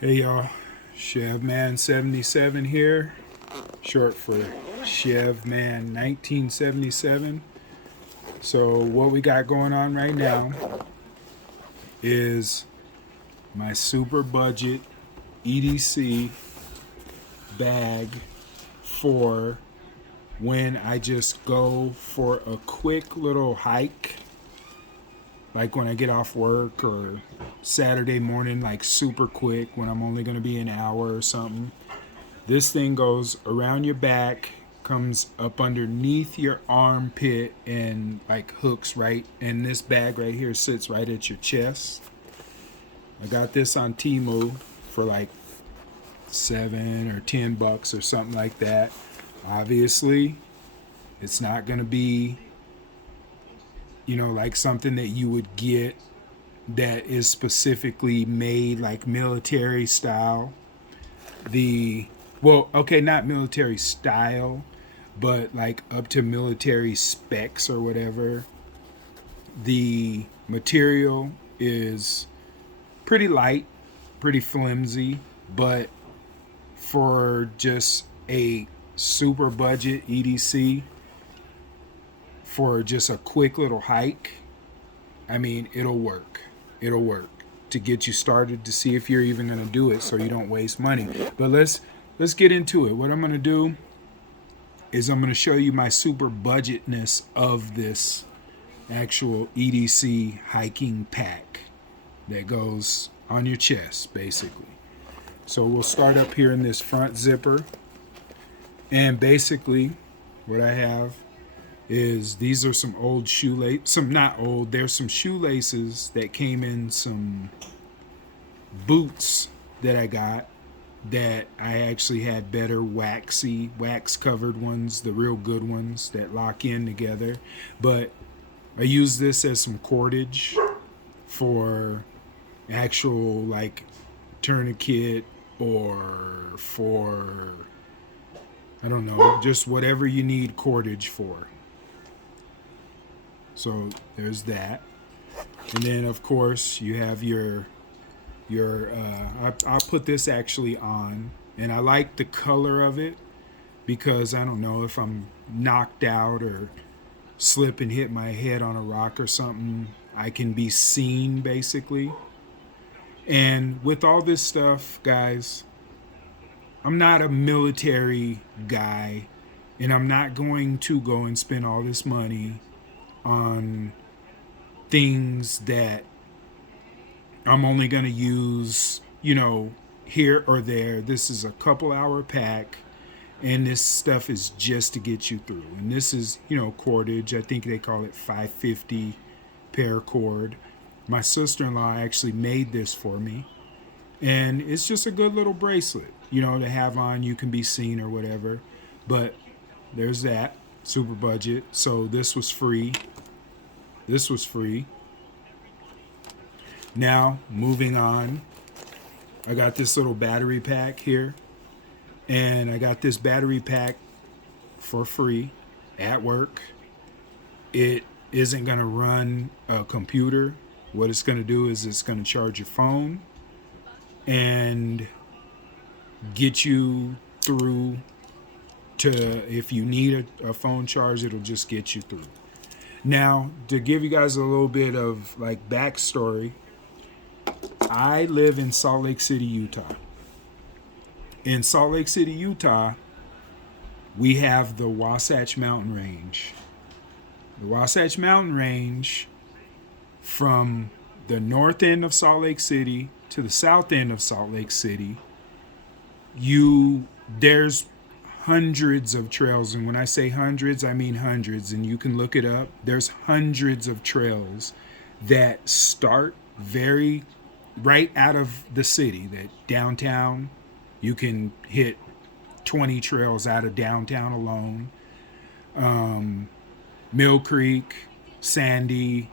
Hey y'all, ChevMan77 here, short for ChevMan 1977. So what we got going on right now is my super budget EDC bag for when I just go for a quick little hike, like when I get off work or Saturday morning, like super quick when I'm only going to be an hour or something. This thing goes around your back, comes up underneath your armpit, and like hooks right. And this bag right here sits right at your chest. I got this on Temu for like $7 or $10 or something like that. Obviously, it's not gonna be, like something that you would get that is specifically made like military style. Okay, not military style, but like up to military specs or whatever. The material is pretty light, pretty flimsy, but for just a super budget EDC for just a quick little hike, I mean, it'll work. It'll work to get you started to see if you're even going to do it so you don't waste money. But let's get into it. What I'm going to do is I'm going to show you my super budgetness of this actual EDC hiking pack that goes on your chest basically. So we'll start up here in this front zipper, and basically what I have is these are some old shoelaces, some not old, there's some shoelaces that came in some boots that I got that I actually had better wax covered ones, the real good ones that lock in together. But I use this as some cordage for actual like tourniquet, or for, I don't know, just whatever you need cordage for. So there's that. And then of course you have your I put this actually on, and I like the color of it because I don't know if I'm knocked out or slip and hit my head on a rock or something, I can be seen basically. And with all this stuff, guys, I'm not a military guy, and I'm not going to go and spend all this money on things that I'm only going to use, here or there. This is a couple hour pack, and this stuff is just to get you through. And this is, cordage. I think they call it 550 paracord. My sister-in-law actually made this for me, and it's just a good little bracelet, to have on. You can be seen or whatever. But there's that, super budget. So this was free. Now, moving on, I got this little battery pack here, and I got this battery pack for free at work. It isn't going to run a computer. What it's going to do is it's going to charge your phone and get you through to, if you need a phone charge, it'll just get you through. Now, to give you guys a little bit of like backstory, I live in Salt Lake City, Utah. In Salt Lake City, Utah, we have the Wasatch Mountain Range. The Wasatch Mountain Range, from the north end of Salt Lake City to the south end of Salt Lake City, there's hundreds of trails. And when I say hundreds, I mean hundreds, and you can look it up. There's hundreds of trails that start right out of the city. That downtown, you can hit 20 trails out of downtown alone. Mill Creek, Sandy,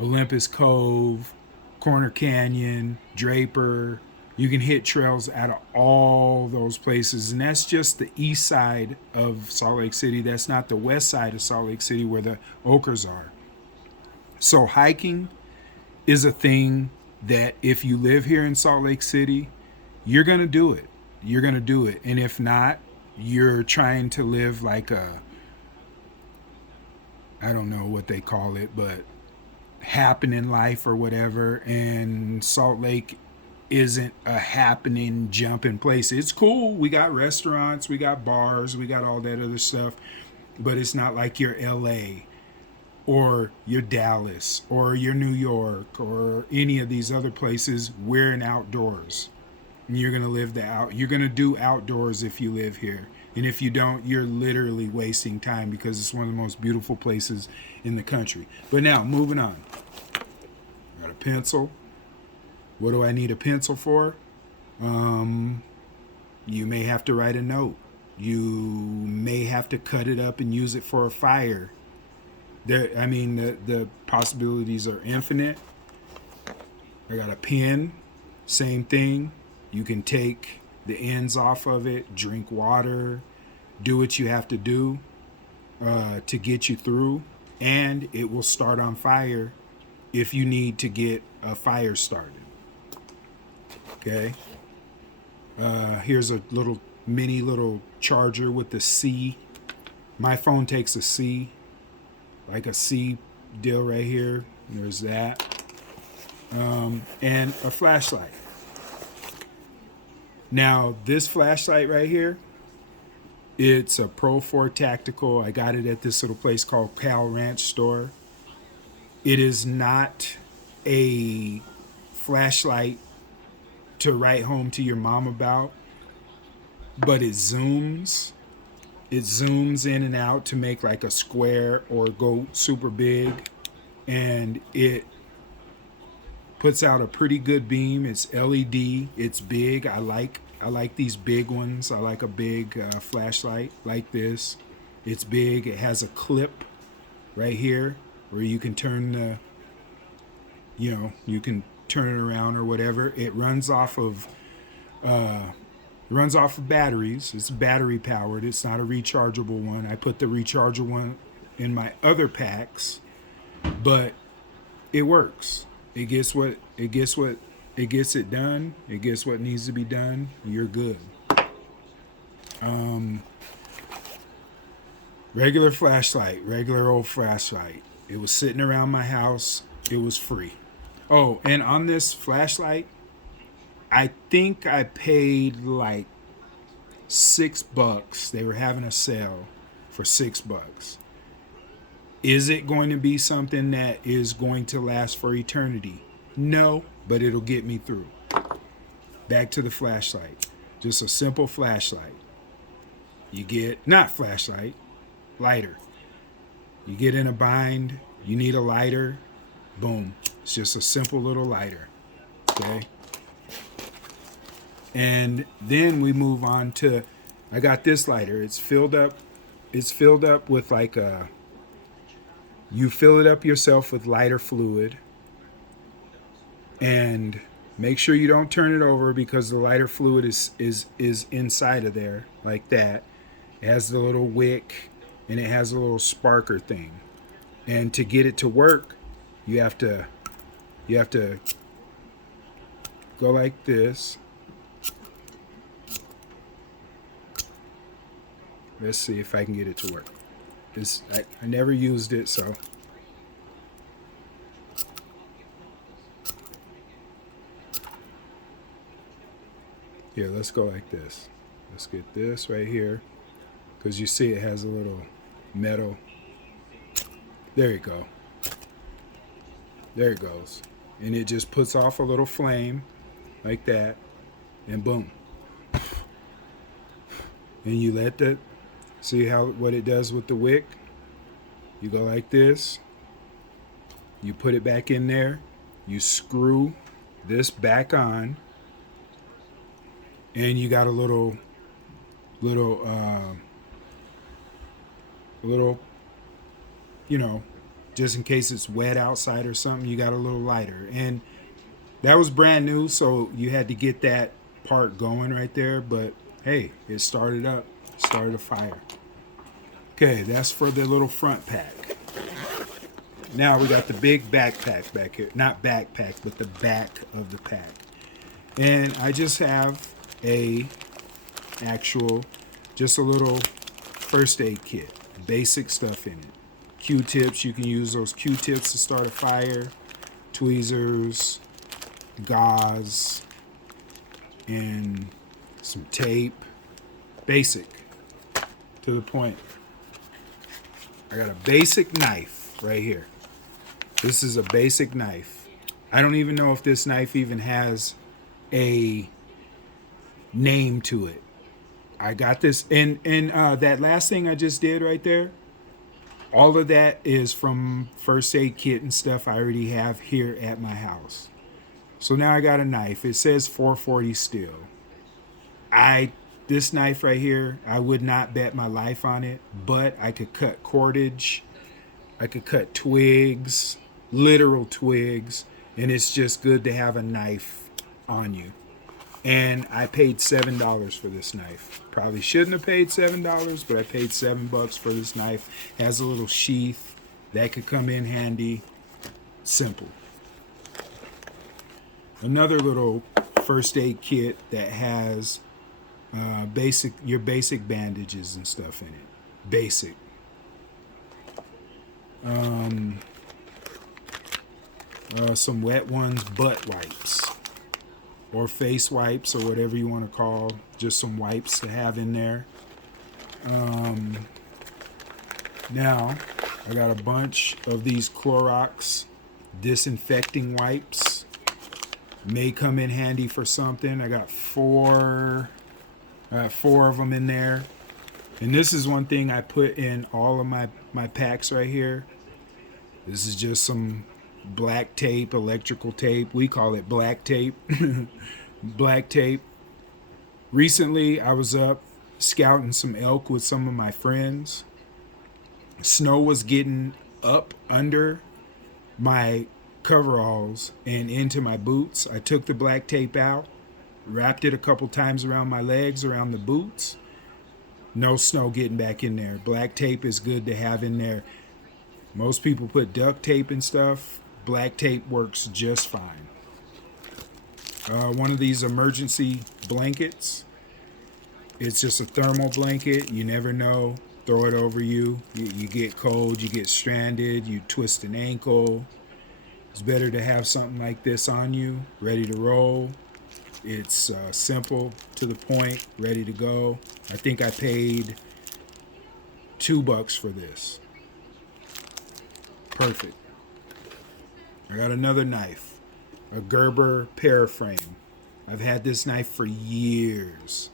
Olympus Cove, Corner Canyon, Draper. You can hit trails out of all those places, and that's just the east side of Salt Lake City. That's not the west side of Salt Lake City where the Ochres are. So hiking is a thing that if you live here in Salt Lake City, you're going to do it. You're going to do it. And if not, you're trying to live like a, I don't know what they call it, but happening life or whatever. And Salt Lake isn't a happening, jumping place. It's cool. We got restaurants, we got bars, we got all that other stuff. But it's not like you're LA or you're Dallas or you're New York or any of these other places. We're in outdoors. And you're going to live the out. You're going to do outdoors if you live here. And if you don't, you're literally wasting time because it's one of the most beautiful places in the country. But now, moving on. Got a pencil. What do I need a pencil for? You may have to write a note. You may have to cut it up and use it for a fire. The possibilities are infinite. I got a pen. Same thing. You can take the ends off of it, drink water, do what you have to do to get you through, and it will start on fire if you need to get a fire started. Okay. Here's a mini little charger with the C. My phone takes a C, like a C deal right here. There's that. And a flashlight. Now, this flashlight right here, it's a Pro 4 Tactical. I got it at this little place called Cal Ranch Store. It is not a flashlight to write home to your mom about, but it zooms. It zooms in and out to make like a square or go super big, and it puts out a pretty good beam. It's LED. It's big. I like these big ones. I like a big flashlight like this. It's big. It has a clip right here where you can turn the, you can turn it around or whatever. It runs off of batteries. It's battery powered. It's not a rechargeable one. I put the rechargeable one in my other packs, but it works. It gets it done. It gets what needs to be done. You're good. Regular flashlight, regular old flashlight. It was sitting around my house. It was free. Oh, and on this flashlight, I think I paid like $6. They were having a sale for $6. Is it going to be something that is going to last for eternity? No, but it'll get me through. Back to the flashlight. Just a simple flashlight. You get, not flashlight, lighter. You get in a bind, you need a lighter, boom. It's just a simple little lighter, okay? And then we move on to, I got this lighter. It's filled up with like a, you fill it up yourself with lighter fluid, and make sure you don't turn it over because the lighter fluid is inside of there like that. It has the little wick and it has a little sparker thing. And to get it to work, you have to go like this. Let's see if I can get it to work. I never used it, so. Here, let's go like this. Let's get this right here. Because you see it has a little metal. There you go. There it goes. And it just puts off a little flame like that. And boom. And you let that, see what it does with the wick? You go like this. You put it back in there. You screw this back on. And you got a little, just in case it's wet outside or something, you got a little lighter. And that was brand new, so you had to get that part going right there. But hey, it started up, started a fire. Okay, that's for the little front pack. Now we got the big backpack back here. Not backpack, but the back of the pack. And I just have a actual, just a little first aid kit. Basic stuff in it. Q-tips, you can use those Q-tips to start a fire. Tweezers, gauze, and some tape. Basic. To the point. I got a basic knife right here. This is a basic knife. I don't even know if this knife even has a name to it. I got this, and that last thing I just did right there, all of that is from first aid kit and stuff I already have here at my house. So now I got a knife. It says 440 steel. This knife right here, I would not bet my life on it, but I could cut cordage. I could cut twigs, literal twigs, and it's just good to have a knife on you. And I paid $7 for this knife. Probably shouldn't have paid $7, but I paid $7 for this knife. It has a little sheath that could come in handy. Simple. Another little first aid kit that has your basic bandages and stuff in it. Basic. Some wet ones, butt wipes. Or face wipes, or whatever you want to call, just some wipes to have in there. Now, I got a bunch of these Clorox disinfecting wipes. May come in handy for something. I got four of them in there. And this is one thing I put in all of my packs right here. This is just some black tape, electrical tape. We call it black tape. Black tape. Recently, I was up scouting some elk with some of my friends. Snow was getting up under my coveralls and into my boots. I took the black tape out, wrapped it a couple times around my legs, around the boots. No snow getting back in there. Black tape is good to have in there. Most people put duct tape and stuff. Black tape works just fine. One of these emergency blankets. It's just a thermal blanket. You never know. Throw it over you. You get cold. You get stranded. You twist an ankle. It's better to have something like this on you, ready to roll. It's simple, to the point, ready to go. I think I paid $2 for this. Perfect. I got another knife, a Gerber Paraframe. I've had this knife for years,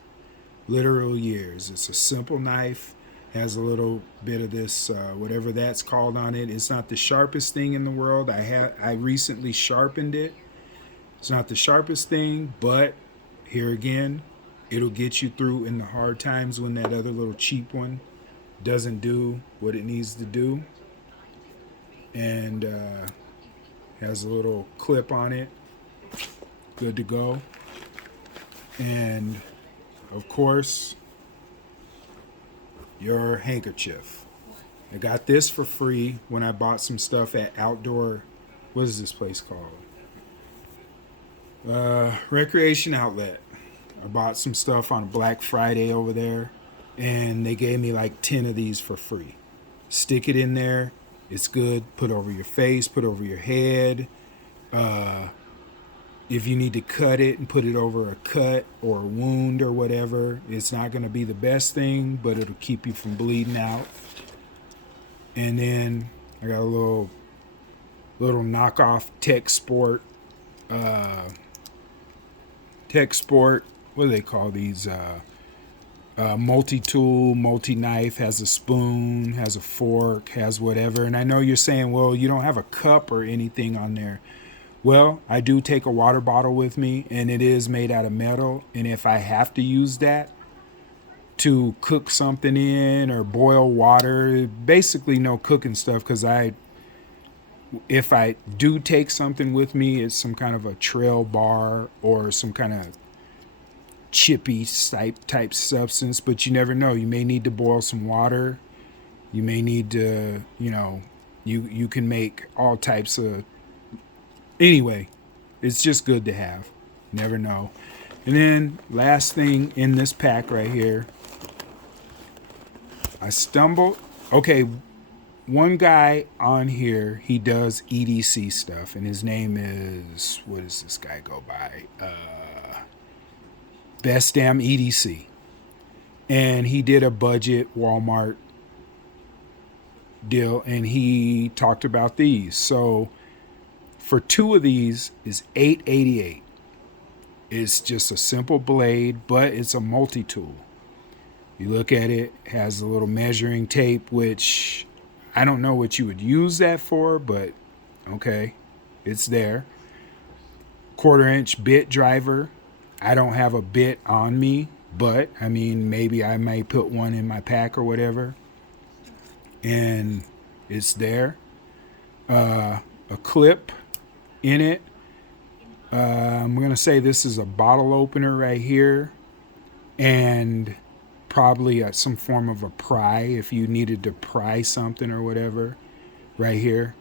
literal years. It's a simple knife, has a little bit of this, whatever that's called on it. It's not the sharpest thing in the world. I recently sharpened it. It's not the sharpest thing, but here again, it'll get you through in the hard times when that other little cheap one doesn't do what it needs to do. And has a little clip on it. Good to go. And of course, your handkerchief. I got this for free when I bought some stuff at Outdoor, what is this place called? Recreation Outlet. I bought some stuff on Black Friday over there, and they gave me like 10 of these for free. Stick it in there. It's good. Put over your face, put over your head. If you need to cut it and put it over a cut or a wound or whatever, it's not going to be the best thing, but it'll keep you from bleeding out. And then I got a little knockoff Tech Sport, what do they call these? Multi-tool, multi-knife, has a spoon, has a fork, has whatever. And I know you're saying, well, you don't have a cup or anything on there. Well, I do take a water bottle with me, and it is made out of metal. And if I have to use that to cook something in or boil water, basically no cooking stuff, because if I do take something with me, it's some kind of a trail bar or some kind of chippy type substance, but you never know. You may need to boil some water. You may need to, You can make all types of, anyway, it's just good to have. Never know. And then last thing in this pack right here, I stumbled. Okay, one guy on here, he does EDC stuff, and his name is, what does this guy go by? BestDamnEDC. And he did a budget Walmart deal, and he talked about these. So for two of these is $888. It's just a simple blade, but it's a multi-tool. You look at it, it has a little measuring tape, which I don't know what you would use that for, but okay, it's there. 1/4-inch bit driver. I don't have a bit on me, but I mean, maybe I may put one in my pack or whatever. And it's there. A clip in it. I'm going to say this is a bottle opener right here. And probably some form of a pry if you needed to pry something or whatever right here.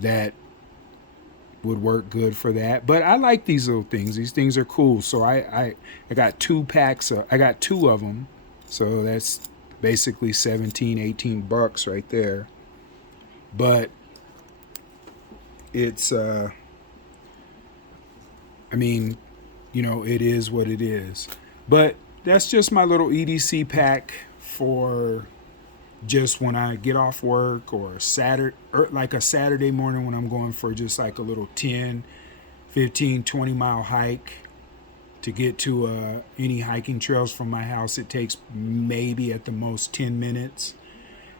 That would work good for that. But I like these little things. These things are cool. So I got 2 packs. I got 2 of them. So that's basically 17, 18 bucks right there. But it's, I mean, you know, it is what it is. But that's just my little EDC pack for just when I get off work, or Saturday, or like a Saturday morning when I'm going for just like a little 10, 15, 20 mile hike to get to any hiking trails from my house. It takes maybe at the most 10 minutes.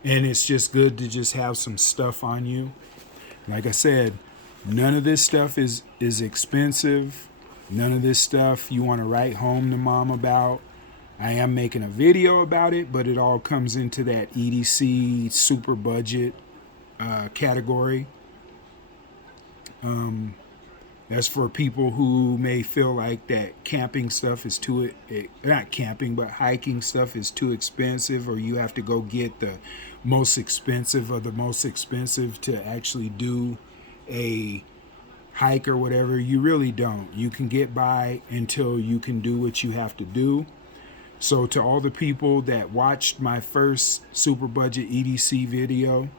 And it's just good to just have some stuff on you. Like I said, none of this stuff is expensive. None of this stuff you want to write home to mom about. I am making a video about it, but it all comes into that EDC super budget category. That's for people who may feel like that camping stuff is too, not camping, but hiking stuff is too expensive, or you have to go get the most expensive of the most expensive to actually do a hike or whatever. You really don't. You can get by until you can do what you have to do. So to all the people that watched my first super budget EDC video,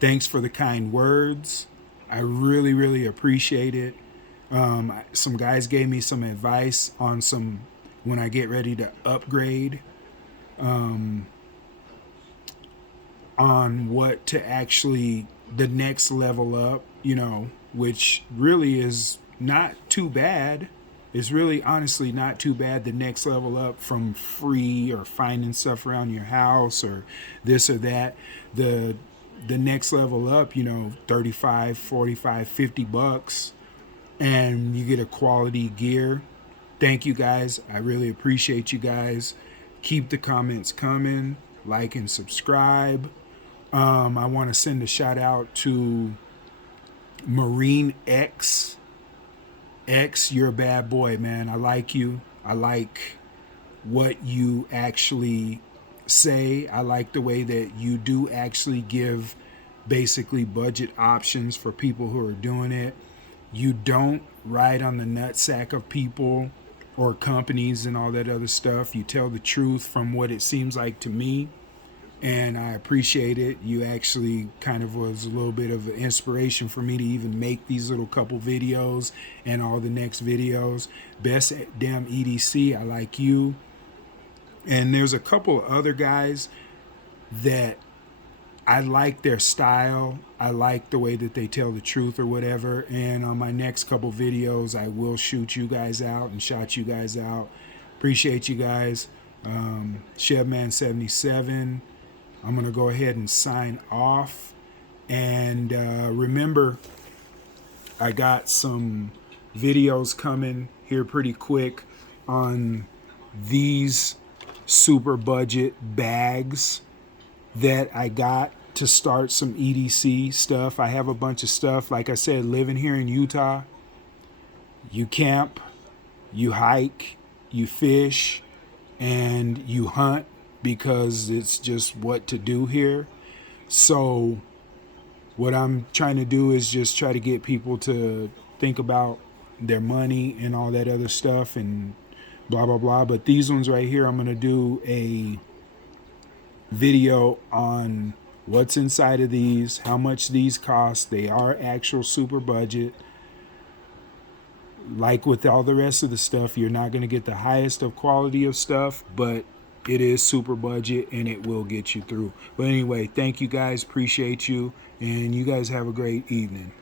thanks for the kind words. I really, really appreciate it. Some guys gave me some advice on some, when I get ready to upgrade, on what to actually, the next level up, you know, which really is not too bad. It's really honestly not too bad, the next level up from free or finding stuff around your house or this or that. The next level up, you know, 35, 45, 50 bucks, and you get a quality gear. Thank you guys. I really appreciate you guys. Keep the comments coming, like and subscribe. I want to send a shout out to Marine X. X, you're a bad boy, man. I like you. I like what you actually say. I like the way that you do actually give basically budget options for people who are doing it. You don't ride on the nutsack of people or companies and all that other stuff. You tell the truth from what it seems like to me, and I appreciate it. You actually kind of was a little bit of an inspiration for me to even make these little couple videos and all the next videos. BestDamnEDC, I like you. And there's a couple of other guys that I like their style. I like the way that they tell the truth or whatever. And on my next couple videos, I will shoot you guys out and shout you guys out. Appreciate you guys. Chevman77. I'm going to go ahead and sign off. And remember, I got some videos coming here pretty quick on these super budget bags that I got to start some EDC stuff. I have a bunch of stuff. Like I said, living here in Utah, you camp, you hike, you fish, and you hunt, because it's just what to do here. So what I'm trying to do is just try to get people to think about their money and all that other stuff and blah blah blah. But these ones right here, I'm gonna do a video on what's inside of these, how much these cost. They are actual super budget. Like with all the rest of the stuff, you're not going to get the highest of quality of stuff, but it is super budget and it will get you through. But anyway, thank you guys, appreciate you, and you guys have a great evening.